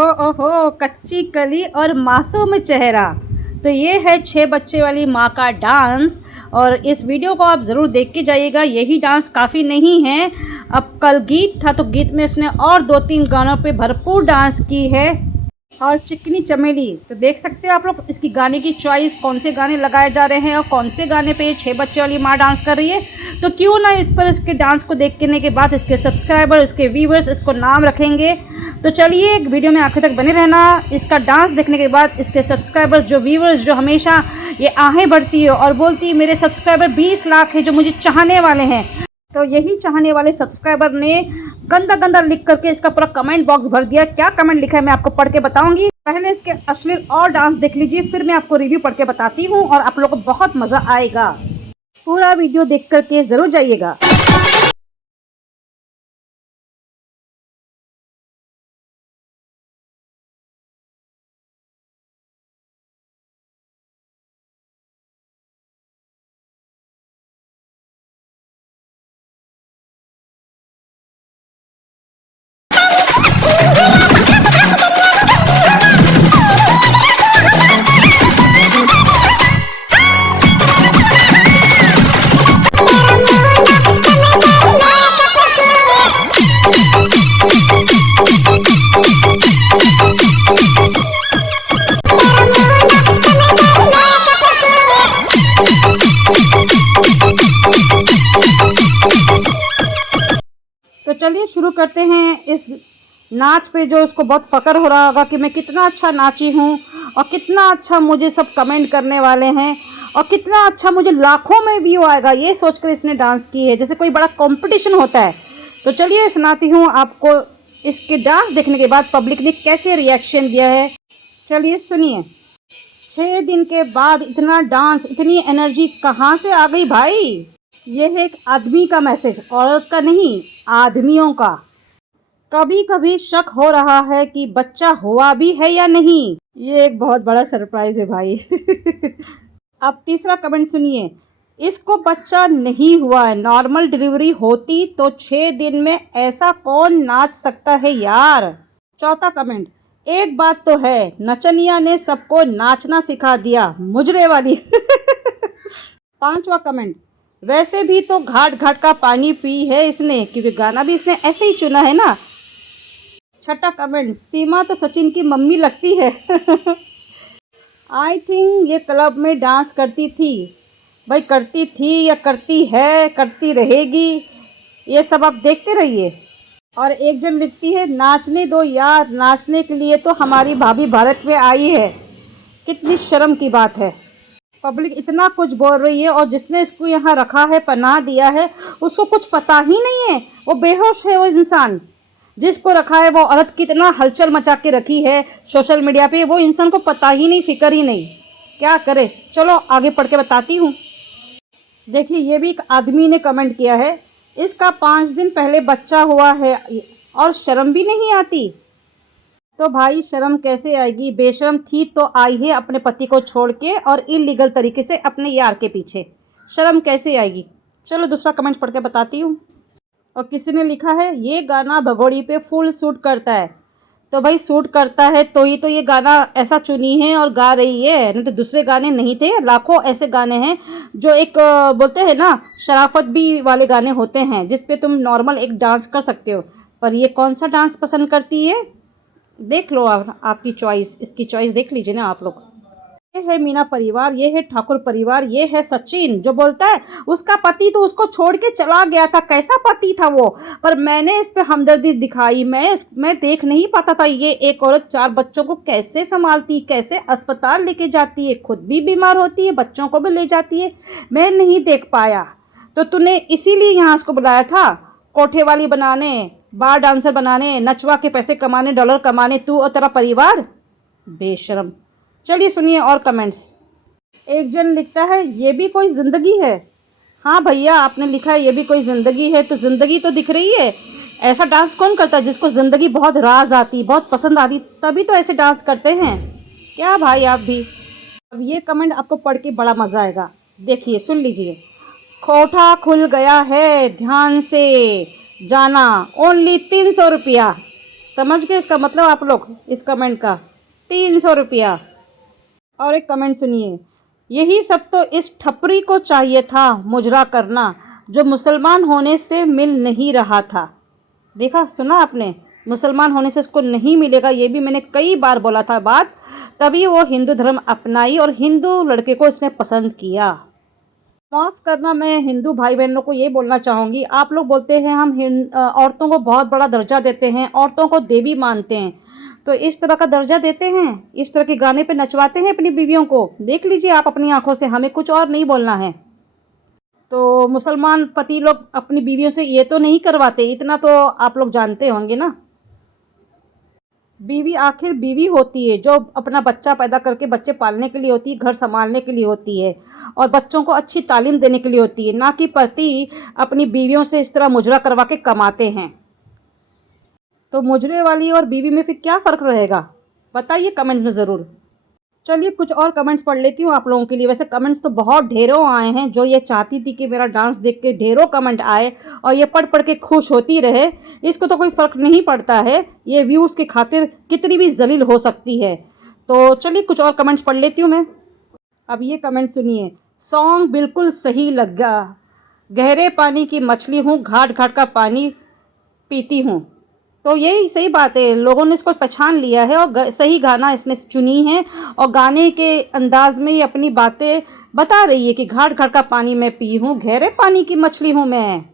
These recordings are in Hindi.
ओहो ओहो, कच्ची कली और मासूम चेहरा। तो ये है 6 बच्चे वाली माँ का डांस। और इस वीडियो को आप ज़रूर देख के जाइएगा। यही डांस काफ़ी नहीं है, अब कल गीत था तो गीत में इसने और 2-3 गानों पे भरपूर डांस की है। और चिकनी चमेली तो देख सकते हो आप लोग, इसकी गाने की चॉइस, कौन से गाने लगाए जा रहे हैं और कौन से गाने पे 6 बच्चे वाली माँ डांस कर रही है। तो क्यों ना इस पर, इसके डांस को देखने के बाद इसके सब्सक्राइबर, इसके व्यूवर्स इसको नाम रखेंगे। तो चलिए वीडियो में आखिर तक बने रहना। इसका डांस देखने के बाद इसके सब्सक्राइबर्स, जो व्यूवर्स, जो हमेशा ये आहें भरती है और बोलती है मेरे सब्सक्राइबर 20 लाख है जो मुझे चाहने वाले हैं, तो यही चाहने वाले सब्सक्राइबर ने गंदा गंदा लिख करके इसका पूरा कमेंट बॉक्स भर दिया। क्या कमेंट लिखा है मैं आपको पढ़ के बताऊंगी। पहले इसके अश्लील और डांस देख लीजिए, फिर मैं आपको रिव्यू पढ़ के बताती हूँ और आप लोगों को बहुत मज़ा आएगा। पूरा वीडियो देख करके ज़रूर जाइएगा। तो चलिए शुरू करते हैं इस नाच पे, जो उसको बहुत फ़क्र हो रहा होगा कि मैं कितना अच्छा नाची हूँ और कितना अच्छा मुझे सब कमेंट करने वाले हैं और कितना अच्छा मुझे लाखों में व्यू आएगा, ये सोचकर इसने डांस की है जैसे कोई बड़ा कंपटीशन होता है। तो चलिए सुनाती हूँ आपको इसके डांस देखने के बाद पब्लिक ने कैसे रिएक्शन दिया है। चलिए सुनिए। 6 दिन के बाद इतना डांस, इतनी एनर्जी कहाँ से आ गई भाई। ये है एक आदमी का मैसेज, औरत का नहीं, आदमियों का। कभी कभी शक हो रहा है कि बच्चा हुआ भी है या नहीं। ये एक बहुत बड़ा सरप्राइज है भाई। अब तीसरा कमेंट सुनिए। इसको बच्चा नहीं हुआ है, नॉर्मल डिलीवरी होती तो 6 दिन में ऐसा कौन नाच सकता है यार। चौथा कमेंट। एक बात तो है, नचनिया ने सबको नाचना सिखा दिया, मुजरे वाली। पांचवा कमेंट। वैसे भी तो घाट घाट का पानी पी है इसने, क्योंकि गाना भी इसने ऐसे ही चुना है ना। छठा कमेंट। सीमा तो सचिन की मम्मी लगती है। आई थिंक ये क्लब में डांस करती थी। भाई करती थी या करती है, करती रहेगी, ये सब आप देखते रहिए। और एक जन लिखती है, नाचने दो यार, नाचने के लिए तो हमारी भाभी भारत में आई है। कितनी शर्म की बात है। पब्लिक इतना कुछ बोल रही है और जिसने इसको यहाँ रखा है, पनाह दिया है, उसको कुछ पता ही नहीं है। वो बेहोश है वो इंसान। जिसको रखा है वो औरत कितना हलचल मचा के रखी है सोशल मीडिया पे, वो इंसान को पता ही नहीं, फिक्र ही नहीं, क्या करे। चलो आगे पढ़ के बताती हूँ। देखिए ये भी एक आदमी ने कमेंट किया है, इसका 5 दिन पहले बच्चा हुआ है और शर्म भी नहीं आती। तो भाई शर्म कैसे आएगी, बेशर्म थी तो आई है अपने पति को छोड़ के और इलीगल तरीके से अपने यार के पीछे, शर्म कैसे आएगी। चलो दूसरा कमेंट पढ़ के बताती हूँ। और किसी ने लिखा है, ये गाना भगोड़ी पे फुल सूट करता है। तो भाई सूट करता है तो ही तो ये गाना ऐसा चुनी है और गा रही है, नहीं तो दूसरे गाने नहीं थे। लाखों ऐसे गाने हैं जो एक बोलते हैं ना, शराफत भी वाले गाने होते हैं जिस पे तुम नॉर्मल एक डांस कर सकते हो, पर ये कौन सा डांस पसंद करती है, देख लो आपकी चॉइस, इसकी चॉइस देख लीजिए ना आप लोग। ये है मीना परिवार, ये है ठाकुर परिवार, ये है सचिन जो बोलता है उसका पति तो उसको छोड़ के चला गया था, कैसा पति था वो, पर मैंने इस पे हमदर्दी दिखाई। मैं देख नहीं पाता था ये एक औरत 4 बच्चों को कैसे संभालती, कैसे अस्पताल लेके जाती है, खुद भी बीमार होती है, बच्चों को भी ले जाती है, मैं नहीं देख पाया। तो तूने इसीलिए यहाँ उसको बुलाया था, कोठे वाली बनाने, बार डांसर बनाने, नचवा के पैसे कमाने, डॉलर कमाने, तू और तेरा परिवार, बेशर्म। चलिए सुनिए और कमेंट्स। एक जन लिखता है, ये भी कोई ज़िंदगी है। हाँ भैया आपने लिखा है ये भी कोई ज़िंदगी है, तो ज़िंदगी तो दिख रही है। ऐसा डांस कौन करता है जिसको ज़िंदगी बहुत राज आती, बहुत पसंद आती, तभी तो ऐसे डांस करते हैं। क्या भाई आप भी। अब ये कमेंट आपको पढ़ के बड़ा मज़ा आएगा, देखिए सुन लीजिए। कोठा खुल गया है, ध्यान से जाना, ओनली 300 रुपया। समझ गए इसका मतलब आप लोग इस कमेंट का? 300 रुपया। और एक कमेंट सुनिए, यही सब तो इस ठपरी को चाहिए था मुजरा करना, जो मुसलमान होने से मिल नहीं रहा था। देखा, सुना आपने? मुसलमान होने से इसको नहीं मिलेगा, ये भी मैंने कई बार बोला था बात, तभी वो हिंदू धर्म अपनाई और हिंदू लड़के को इसने पसंद किया। माफ़ करना, मैं हिंदू भाई बहनों को ये बोलना चाहूँगी, आप लोग बोलते हैं हम औरतों को बहुत बड़ा दर्जा देते हैं, औरतों को देवी मानते हैं, तो इस तरह का दर्जा देते हैं, इस तरह के गाने पे नचवाते हैं अपनी बीवियों को। देख लीजिए आप अपनी आंखों से, हमें कुछ और नहीं बोलना है। तो मुसलमान पति लोग अपनी बीवियों से ये तो नहीं करवाते, इतना तो आप लोग जानते होंगे ना। बीवी आखिर बीवी होती है, जो अपना बच्चा पैदा करके बच्चे पालने के लिए होती है, घर संभालने के लिए होती है और बच्चों को अच्छी तालीम देने के लिए होती है, ना कि पति अपनी बीवियों से इस तरह मुजरा करवा के कमाते हैं। तो मुजरे वाली और बीवी में फिर क्या फ़र्क रहेगा, बताइए कमेंट्स में ज़रूर। चलिए कुछ और कमेंट्स पढ़ लेती हूँ आप लोगों के लिए। वैसे कमेंट्स तो बहुत ढेरों आए हैं, जो ये चाहती थी कि मेरा डांस देख के ढेरों कमेंट आए और ये पढ़ पढ़ के खुश होती रहे, इसको तो कोई फ़र्क नहीं पड़ता है, ये व्यूज़ की खातिर कितनी भी जलील हो सकती है। तो चलिए कुछ और कमेंट्स पढ़ लेती हूँ मैं। अब ये कमेंट सुनिए, सॉन्ग बिल्कुल सही लगा, गहरे पानी की मछली हूँ, घाट घाट का पानी पीती हूँ। तो यही सही बात है, लोगों ने इसको पहचान लिया है और सही गाना इसने चुनी है और गाने के अंदाज में ये अपनी बातें बता रही है कि घाट घाट का पानी मैं पी हूँ, गहरे पानी की मछली हूँ मैं।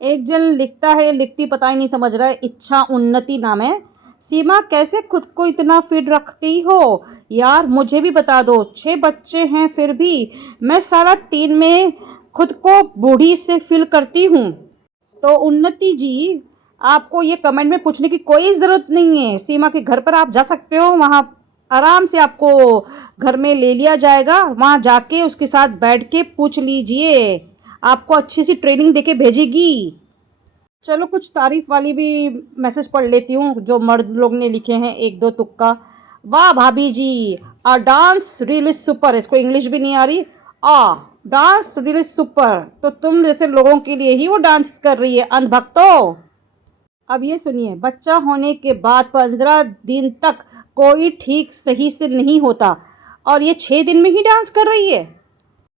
एक जन लिखता है, लिखती पता ही नहीं समझ रहा है, इच्छा उन्नति नाम है। सीमा कैसे खुद को इतना फिट रखती हो यार, मुझे भी बता दो, 6 बच्चे हैं फिर भी मैं सारा 3 में खुद को बूढ़ी से फील करती हूँ। तो उन्नति जी, आपको ये कमेंट में पूछने की कोई ज़रूरत नहीं है, सीमा के घर पर आप जा सकते हो, वहाँ आराम से आपको घर में ले लिया जाएगा, वहाँ जाके उसके साथ बैठ के पूछ लीजिए, आपको अच्छी सी ट्रेनिंग देके भेजेगी। चलो कुछ तारीफ़ वाली भी मैसेज पढ़ लेती हूँ जो मर्द लोग ने लिखे हैं, एक दो तुक्का। वाह भाभी जी, आ डांस रियली सुपर, इसको इंग्लिश भी नहीं आ रही, डांस रियली सुपर, तो तुम जैसे लोगों के लिए ही वो डांस कर रही है अंधभक्तों। अब ये सुनिए, बच्चा होने के बाद 15 दिन तक कोई ठीक सही से नहीं होता और ये 6 दिन में ही डांस कर रही है।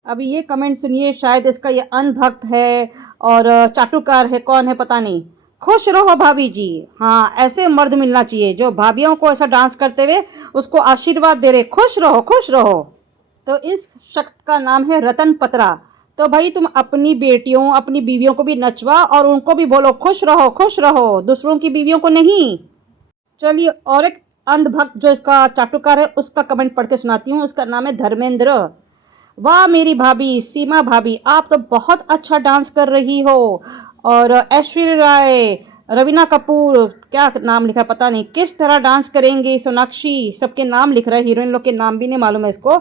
अब ये कमेंट सुनिए, शायद इसका ये अनभक्त है और चाटुकार है, कौन है पता नहीं। खुश रहो भाभी जी, हाँ ऐसे मर्द मिलना चाहिए जो भाभियों को ऐसा डांस करते हुए उसको आशीर्वाद दे रहे, खुश रहो खुश रहो। तो इस शख्स का नाम है रतन पत्रा। तो भाई तुम अपनी बेटियों अपनी बीवियों को भी नचवा और उनको भी बोलो खुश रहो, दूसरों की बीवियों को नहीं। चलिए और एक अंधभक्त जो इसका चाटुकार है उसका कमेंट पढ़ के सुनाती हूँ, उसका नाम है धर्मेंद्र। वाह मेरी भाभी सीमा भाभी, आप तो बहुत अच्छा डांस कर रही हो, और ऐश्वर्या राय, रवीना कपूर, क्या नाम लिखा पता नहीं, किस तरह डांस करेंगे, सोनाक्षी, सबके नाम लिख रहे हैं, हीरोइन लोग के नाम भी नहीं मालूम है इसको,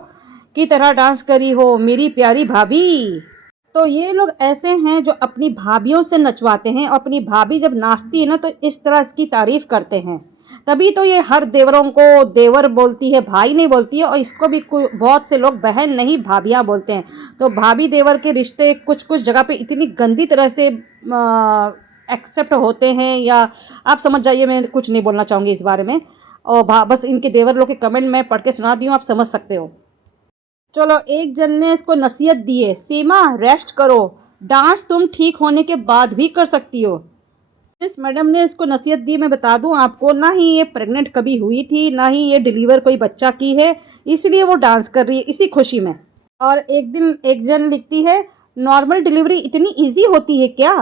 की तरह डांस करी हो मेरी प्यारी भाभी। तो ये लोग ऐसे हैं जो अपनी भाभियों से नचवाते हैं और अपनी भाभी जब नाचती है ना तो इस तरह इसकी तारीफ करते हैं, तभी तो ये हर देवरों को देवर बोलती है, भाई नहीं बोलती है, और इसको भी बहुत से लोग बहन नहीं भाभियाँ बोलते हैं। तो भाभी देवर के रिश्ते कुछ कुछ जगह पे इतनी गंदी तरह से एक्सेप्ट होते हैं, या आप समझ जाइए, मैं कुछ नहीं बोलना चाहूँगी इस बारे में, और बस इनके देवर लोग के कमेंट मैं पढ़ के सुना दी हूँ, आप समझ सकते हो। चलो एक जन ने इसको नसीहत दी है, सीमा रेस्ट करो, डांस तुम ठीक होने के बाद भी कर सकती हो। इस मैडम ने इसको नसीहत दी, मैं बता दूं आपको, ना ही ये प्रेग्नेंट कभी हुई थी, ना ही ये डिलीवर कोई बच्चा की है, इसलिए वो डांस कर रही है इसी खुशी में। और एक दिन एक जन लिखती है, नॉर्मल डिलीवरी इतनी इजी होती है क्या?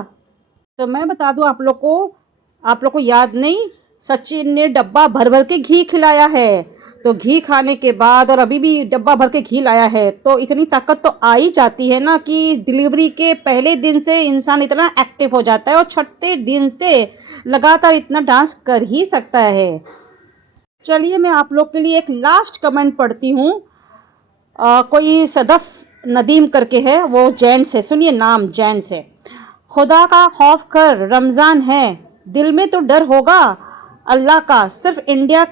तो मैं बता दूं आप लोग को याद नहीं, सचिन ने डब्बा भर भर के घी खिलाया है, तो घी खाने के बाद और अभी भी डब्बा भर के घी लाया है, तो इतनी ताकत तो आ ही जाती है ना कि डिलीवरी के पहले दिन से इंसान इतना एक्टिव हो जाता है और छठे दिन से लगातार इतना डांस कर ही सकता है। चलिए मैं आप लोग के लिए एक लास्ट कमेंट पढ़ती हूँ, कोई सदफ नदीम करके है, वो जेंट्स है, सुनिए नाम जेंट्स है। खुदा का खौफ कर, रमज़ान है, दिल में तो डर होगा अल्लाह का, सिर्फ इंडिया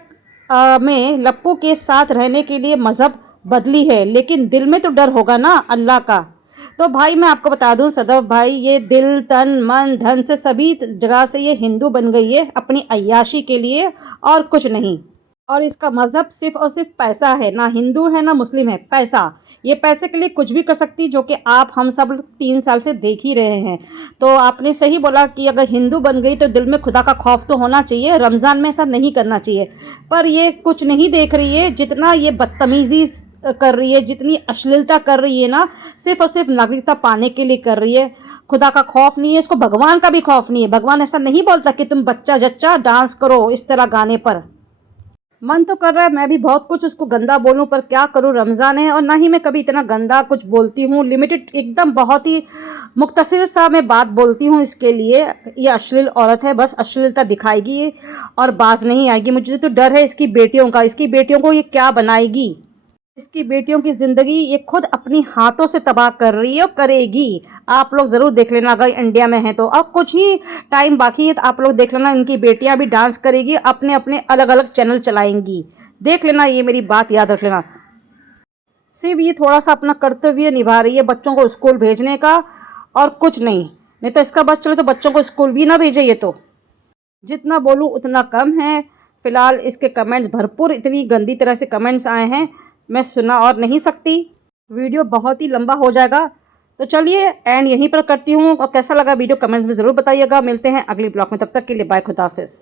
में लप्पू के साथ रहने के लिए मज़हब बदली है, लेकिन दिल में तो डर होगा ना अल्लाह का। तो भाई मैं आपको बता दूं सदैव भाई, ये दिल तन मन धन से सभी जगह से ये हिंदू बन गई है अपनी अय्याशी के लिए, और कुछ नहीं। और इसका मज़हब सिर्फ और सिर्फ पैसा है, ना हिंदू है ना मुस्लिम है, पैसा। ये पैसे के लिए कुछ भी कर सकती, जो कि आप हम सब 3 साल से देख ही रहे हैं। तो आपने सही बोला कि अगर हिंदू बन गई तो दिल में खुदा का खौफ तो होना चाहिए, रमज़ान में ऐसा नहीं करना चाहिए। पर ये कुछ नहीं देख रही है, जितना ये बदतमीज़ी कर रही है, जितनी अश्लीलता कर रही है ना, सिर्फ और सिर्फ नागरिकता पाने के लिए कर रही है। खुदा का खौफ नहीं है इसको, भगवान का भी खौफ नहीं है। भगवान ऐसा नहीं बोलता कि तुम बच्चा जच्चा डांस करो इस तरह गाने पर। मन तो कर रहा है मैं भी बहुत कुछ उसको गंदा बोलूं, पर क्या करूं, रमज़ान है और ना ही मैं कभी इतना गंदा कुछ बोलती हूं। लिमिटेड एकदम बहुत ही मुख्तसर सा मैं बात बोलती हूं इसके लिए। ये अश्लील औरत है, बस अश्लीलता दिखाएगी और बाज नहीं आएगी। मुझे तो डर है इसकी बेटियों का, इसकी बेटियों को ये क्या बनाएगी। इसकी बेटियों की ज़िंदगी ये खुद अपनी हाथों से तबाह कर रही है और करेगी। आप लोग ज़रूर देख लेना, अगर इंडिया में है तो। अब कुछ ही टाइम बाकी है तो आप लोग देख लेना, इनकी बेटियां भी डांस करेगी, अपने अपने अलग अलग चैनल चलाएंगी। देख लेना, ये मेरी बात याद रख लेना। सिर्फ ये थोड़ा सा अपना कर्तव्य निभा रही है बच्चों को स्कूल भेजने का, और कुछ नहीं। नहीं तो इसका बस चले तो बच्चों को स्कूल भी ना भेजे। ये तो जितना बोलूँ उतना कम है। फ़िलहाल इसके कमेंट्स भरपूर, इतनी गंदी तरह से कमेंट्स आए हैं, मैं सुना और नहीं सकती। वीडियो बहुत ही लंबा हो जाएगा, तो चलिए एंड यहीं पर करती हूँ। और कैसा लगा वीडियो कमेंट्स में ज़रूर बताइएगा। मिलते हैं अगली ब्लॉग में, तब तक के लिए बाय, खुदा हाफिज़।